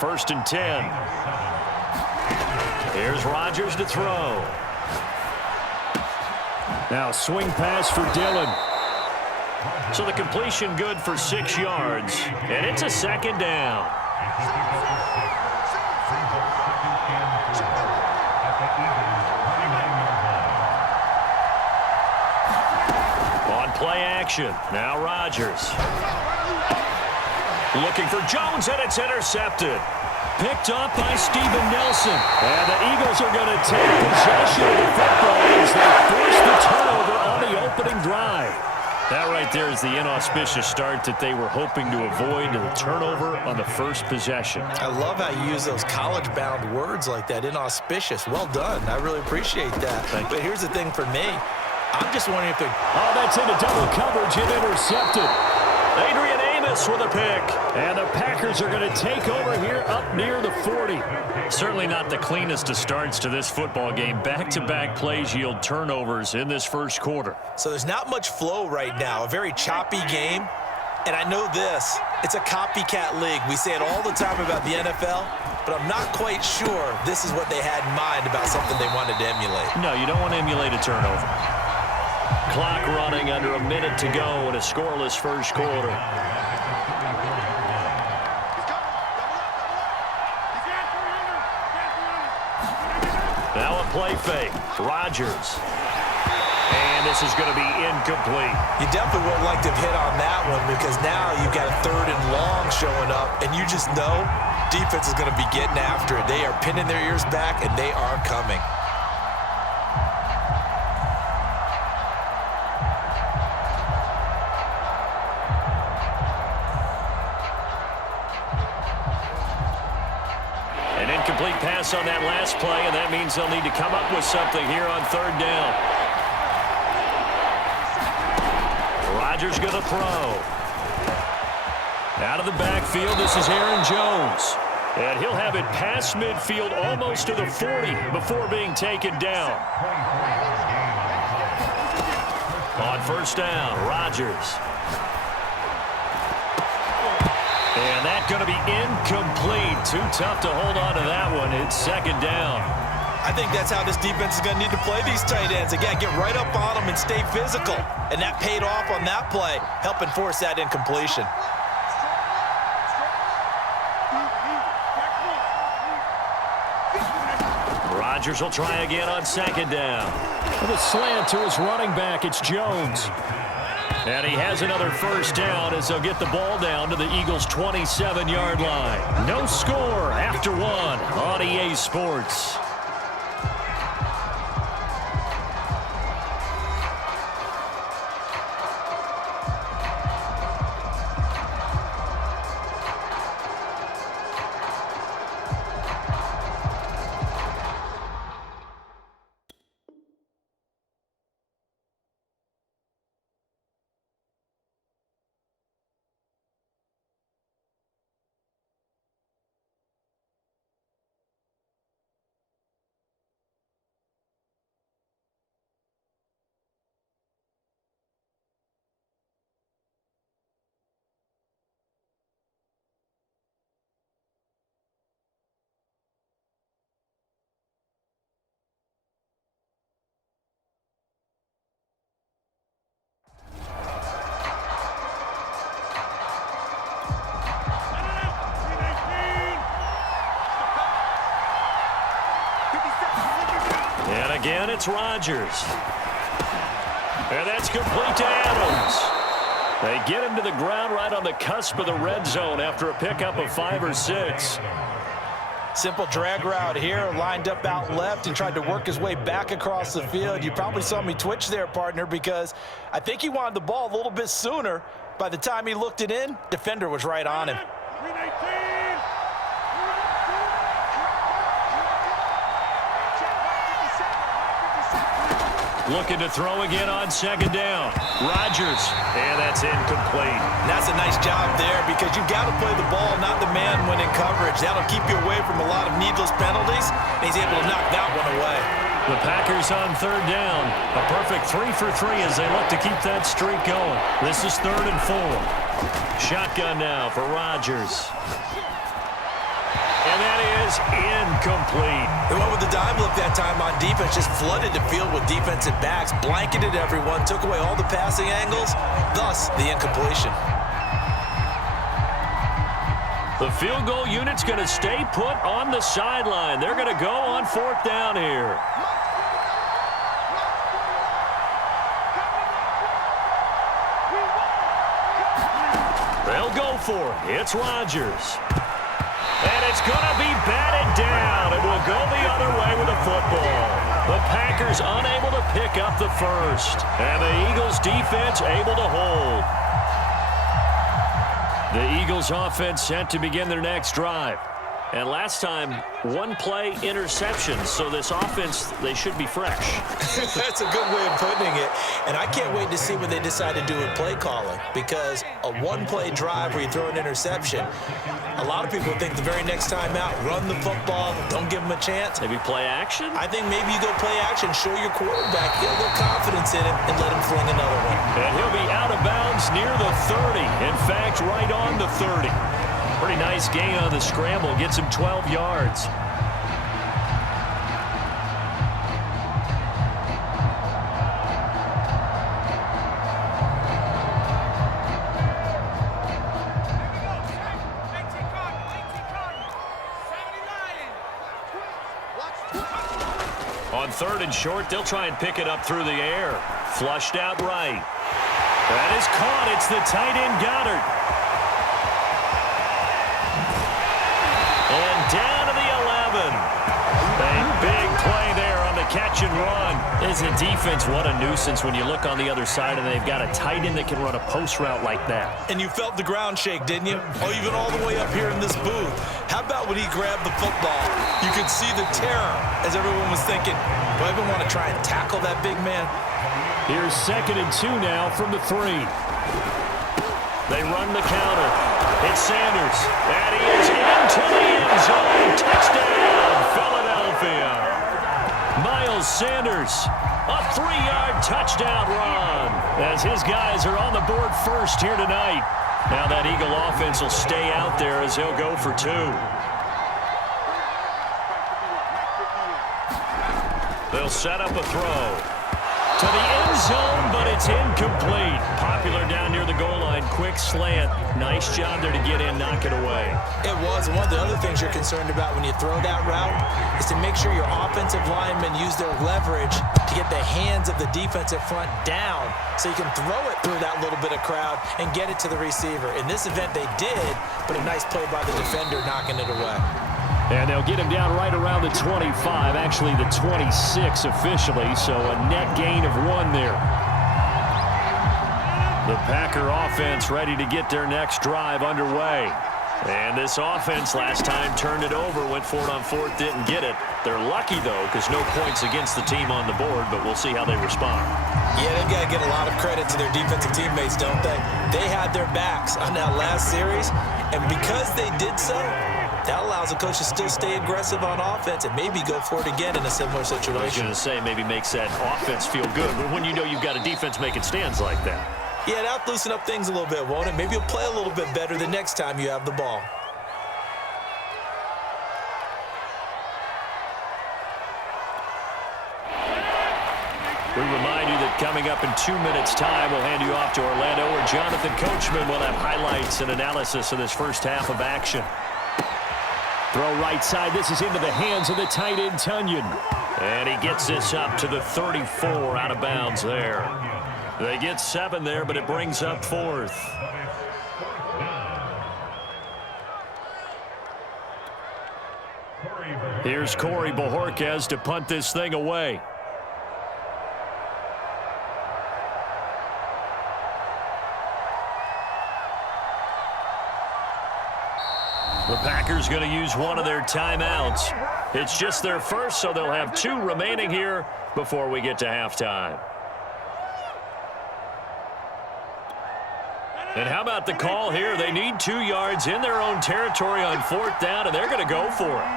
1st and 10. Here's Rodgers to throw. Now swing pass for Dillon. So the completion good for 6 yards, and it's a 2nd down. On play action, now Rodgers. Looking for Jones, and it's intercepted. Picked up by Steven Nelson. And the Eagles are going to take possession of the football as they force the turnover on the opening drive. That right there is the inauspicious start that they were hoping to avoid, the turnover on the first possession. I love how you use those college-bound words like that, inauspicious. Well done. I really appreciate that. But here's the thing for me. I'm just wondering if they're... Oh, that's into double coverage and intercepted. Adrian Amos with a pick. And the Packers are going to take over here up near the 40. Certainly not the cleanest of starts to this football game. Back-to-back plays yield turnovers in this first quarter. So there's not much flow right now. A very choppy game. And I know this. It's a copycat league. We say it all the time about the NFL, but I'm not quite sure this is what they had in mind about something they wanted to emulate. No, you don't want to emulate a turnover. Clock running under a minute to go in a scoreless first quarter. Now a play fake. Rodgers. And this is going to be incomplete. You definitely would like to have hit on that one because now you've got a 3rd and long showing up, and you just know defense is going to be getting after it. They are pinning their ears back, and they are coming. Incomplete pass on that last play, and that means they'll need to come up with something here on 3rd down. Rodgers going to throw. Out of the backfield, this is Aaron Jones. And he'll have it past midfield almost to the 40 before being taken down. On 1st down, Rodgers. And that's going to be incomplete. Too tough to hold on to that one. It's 2nd down. I think that's how this defense is going to need to play these tight ends. Again, get right up on them and stay physical. And that paid off on that play, helping force that incompletion. Rodgers will try again on 2nd down. With a slant to his running back, it's Jones. And he has another 1st down as they'll get the ball down to the Eagles' 27-yard line. No score after 1 on EA Sports. And again, it's Rodgers. And that's complete to Adams. They get him to the ground right on the cusp of the red zone after a pickup of 5 or 6. Simple drag route here, lined up out left and tried to work his way back across the field. You probably saw me twitch there, partner, because I think he wanted the ball a little bit sooner. By the time he looked it in, defender was right on him. Looking to throw again on 2nd down. Rodgers, and that's incomplete. And that's a nice job there because you've got to play the ball, not the man when in coverage. That'll keep you away from a lot of needless penalties, and he's able to knock that one away. The Packers on 3rd down. A perfect 3 for 3 as they look to keep that streak going. This is 3rd and 4. Shotgun now for Rodgers. is incomplete. They went with the dive look that time on defense, just flooded the field with defensive backs, blanketed everyone, took away all the passing angles, thus the incompletion. The field goal unit's going to stay put on the sideline. They're going to go on 4th down here. They'll go for it. It's Rodgers. And it's going to be batted down. It will go the other way with the football. The Packers unable to pick up the first. And the Eagles defense able to hold. The Eagles offense set to begin their next drive. And last time, 1-play interception. So this offense, they should be fresh. That's a good way of putting it. And I can't wait to see what they decide to do with play calling. Because a 1-play drive where you throw an interception, a lot of people think the very next time out, run the football, don't give them a chance. Maybe play action? I think maybe you go play action, show your quarterback, get a little confidence in him, and let him fling another one. And he'll be out of bounds near the 30. In fact, right on the 30. Pretty nice gain on the scramble. Gets him 12 yards. On 3rd and short, they'll try and pick it up through the air. Flushed out right. That is caught. It's the tight end Goddard. And down to the 11. A big play there on the catch and run. As a defense, what a nuisance when you look on the other side and they've got a tight end that can run a post route like that. And you felt the ground shake, didn't you? Oh, even all the way up here in this booth. How about when he grabbed the football? You could see the terror as everyone was thinking, do I even want to try and tackle that big man? Here's 2nd and 2 now from the 3. They run the counter. It's Sanders. And he is into the end zone. Touchdown, Philadelphia. Miles Sanders, a 3-yard touchdown run. As his guys are on the board first here tonight. Now that Eagle offense will stay out there as he'll go for 2. They'll set up a throw. To the end zone, but it's incomplete. Popular down near the goal line. Quick slant. Nice job there to get in, knock it away. It was. One of the other things you're concerned about when you throw that route is to make sure your offensive linemen use their leverage to get the hands of the defensive front down so you can throw it through that little bit of crowd and get it to the receiver. In this event, they did, but a nice play by the defender knocking it away. And they'll get him down right around the 25, actually the 26 officially, so a net gain of 1 there. The Packer offense ready to get their next drive underway. And this offense last time turned it over, went for it on 4th, didn't get it. They're lucky, though, because no points against the team on the board, but we'll see how they respond. Yeah, they've got to get a lot of credit to their defensive teammates, don't they? They had their backs on that last series, and because they did so, that allows the coach to still stay aggressive on offense and maybe go for it again in a similar situation. I was going to say maybe makes that offense feel good, but when you know you've got a defense making stands like that. Yeah, that'll loosen up things a little bit, won't it? Maybe you'll play a little bit better the next time you have the ball. We remind you that coming up in 2 minutes' time, we'll hand you off to Orlando, where Jonathan Coachman will have highlights and analysis of this first half of action. Throw right side. This is into the hands of the tight end, Tunyon. And he gets this up to the 34, out of bounds there. They get 7 there, but it brings up 4th. Here's Corey Bojorquez to punt this thing away. The Packers going to use one of their timeouts. It's just their first, so they'll have 2 remaining here before we get to halftime. And how about the call here? They need 2 yards in their own territory on 4th down, and they're going to go for it.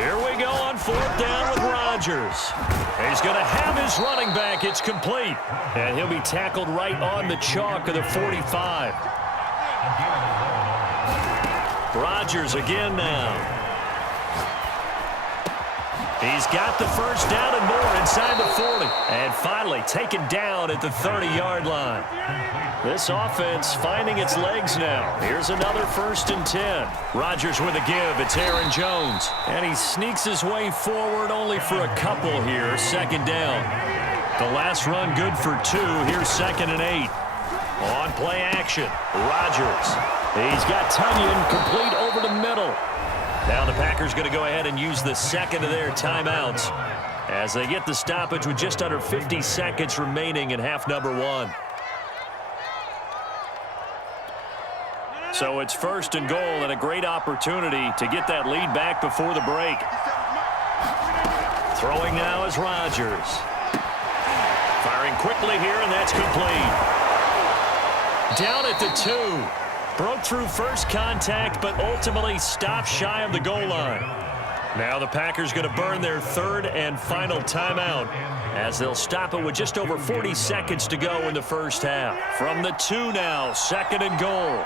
Here we go on 4th down with Rodgers. Rodgers. He's going to have his running back. It's complete. And he'll be tackled right on the chalk of the 45. Rodgers again now. He's got the first down and more inside the 40. And finally taken down at the 30-yard line. This offense finding its legs now. Here's another 1st and 10. Rodgers with a give. It's Aaron Jones. And he sneaks his way forward only for a couple here. 2nd down. The last run good for 2. Here's 2nd and 8. On play action. Rodgers. He's got Tunyon complete over the middle. Now the Packers going to go ahead and use the second of their timeouts as they get the stoppage with just under 50 seconds remaining in half number 1. So it's 1st and goal and a great opportunity to get that lead back before the break. Throwing now is Rodgers. Firing quickly here, and that's complete. Down at the 2. Broke through first contact, but ultimately stopped shy of the goal line. Now the Packers going to burn their 3rd and final timeout as they'll stop it with just over 40 seconds to go in the first half. From the 2 now, 2nd and goal.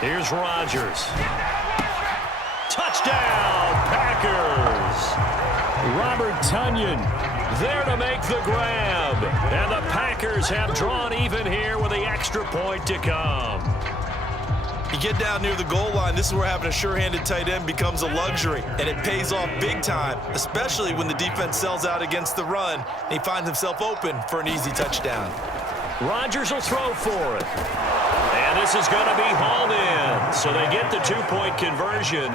Here's Rodgers. Touchdown, Packers! Robert Tunyon there to make the grab. And the Packers have drawn even here with the extra point to come. You get down near the goal line, this is where having a sure-handed tight end becomes a luxury, and it pays off big time, especially when the defense sells out against the run, and he finds himself open for an easy touchdown. Rodgers will throw for it. And this is going to be hauled in. So they get the 2-point conversion,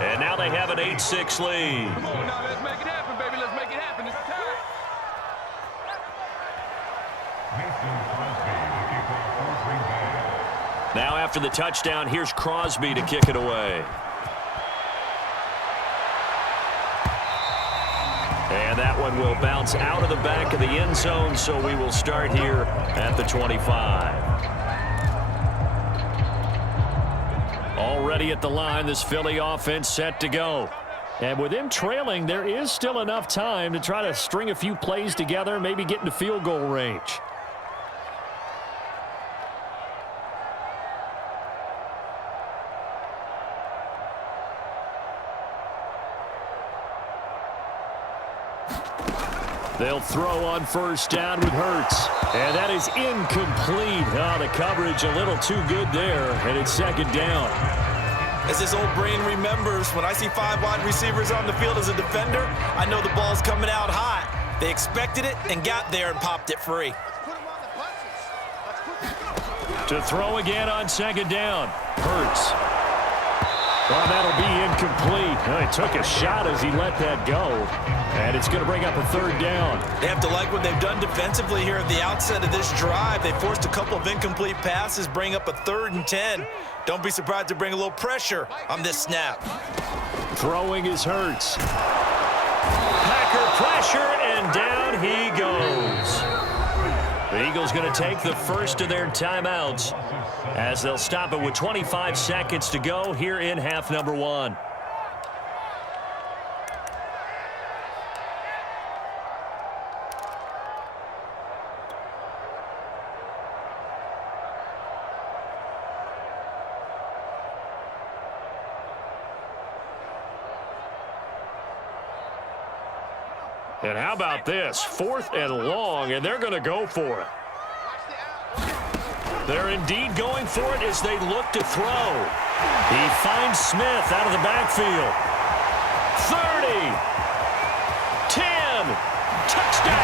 and now they have an 8-6 lead. Come on now, let's make it happen, baby. Let's make it happen. It's time. Now after the touchdown, here's Crosby to kick it away. And that one will bounce out of the back of the end zone, so we will start here at the 25. Already at the line, this Philly offense set to go. And with him trailing, there is still enough time to try to string a few plays together, maybe get into field goal range. They'll throw on 1st down with Hurts. And that is incomplete. Oh, the coverage a little too good there, and it's 2nd down. As this old brain remembers, when I see 5 wide receivers on the field as a defender, I know the ball's coming out hot. They expected it and got there and popped it free. To throw again on 2nd down. Hurts. Well, that'll be incomplete. Well, he took a shot as he let that go. And it's going to bring up a 3rd down. They have to like what they've done defensively here at the outset of this drive. They forced a couple of incomplete passes, bring up a 3rd and 10. Don't be surprised to bring a little pressure on this snap. Throwing is Hurts. Packer pressure, and down he goes. The Eagles going to take the first of their timeouts as they'll stop it with 25 seconds to go here in half number 1. And how about this? 4th and long, and they're going to go for it. They're indeed going for it as they look to throw. He finds Smith out of the backfield. 30. 10. Touchdown.